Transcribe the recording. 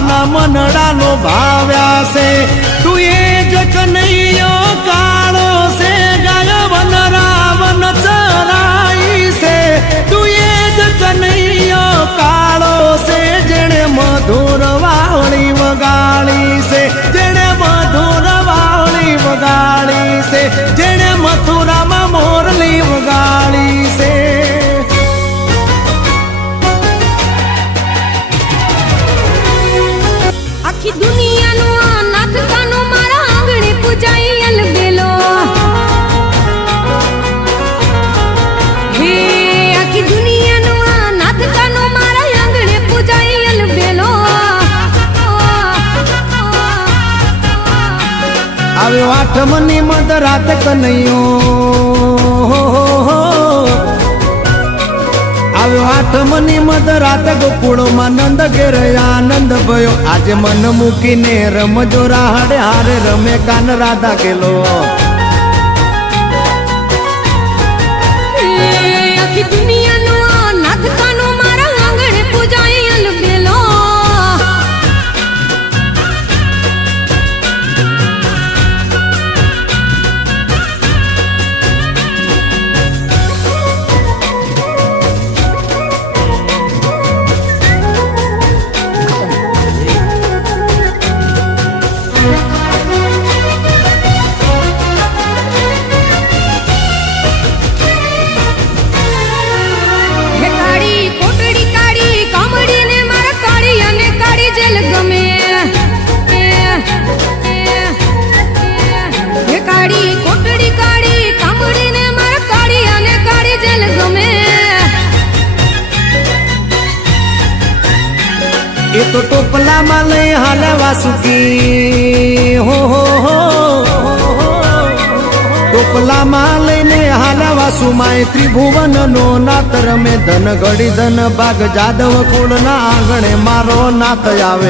બાના મનડાનો ભાવ્યા છે તું એ જ કનૈયો કાળો છે ગાય વન રાવન ચરાઈ છે તું એ જ કનૈયો કાળો છે જેણે મધુર વાવળી વગાડી છે જેણે મધુર વાવળી વગાડી છે જેણે મથુરામાં મોરલી વગાડી છે આખી દુનિયાનો નાથ કાનો મારા આંગણે પૂજાઈ અલબેલો હે આખી દુનિયાનો નાથ કાનો મારા આંગણે પૂજાઈ અલબેલો આવ્યો આઠમની મધરાત કનૈયો આવ્યો આઠમની મધરાત ગોકુળમાં નંદ ઘેર આનંદ ભયો આજે મન મૂકીને રમજો રાહડે હારે રમે કાન રાધા ગેલો આખી દુનિયાનો નાથ કાનો મારા આંગણે પૂજાઈ અલબેલો એ તો ટોપલામાં લઈ હાલવા સુકી હો ટોપલામાં લઈને હાલવા સુમાય ત્રિભુવન નો નાત રમે ધન ઘડી ધન ભાગ જાદવ કુળના આંગણે મારો નાત આવે